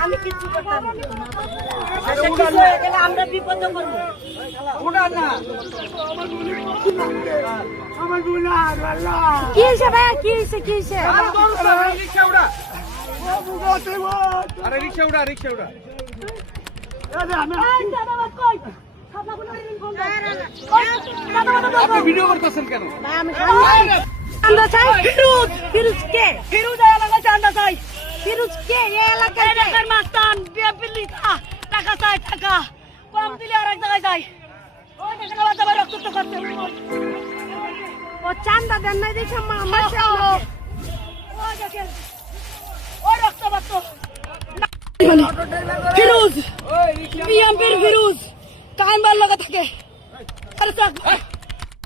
আমি কিছু করতাম আমরা বিপদে করবো কি হয়েছে ভাইয়া কি হয়েছে কি হয়েছে রিক্সা উড়া ভিডিও করতেছেন কেন? চান্দা চাই ফিরোজ ফিরোজ কে ফিরোজ এলাকায় চান্দা চাই ফিরোজ কে এই এলাকায় মাস্তান বিয়াপিলি টাকা চাই টাকা কম দিলে আর এক জায়গায় যাই ওই টাকা যাবে রক্ত তো করতে ও চান্দা দেন নাই দেখে আমার ওই দেখেন ওই রক্ত বাত ফিরোজ বিএমপির ফিরোজ কাইম বার লাগা থাকে আরে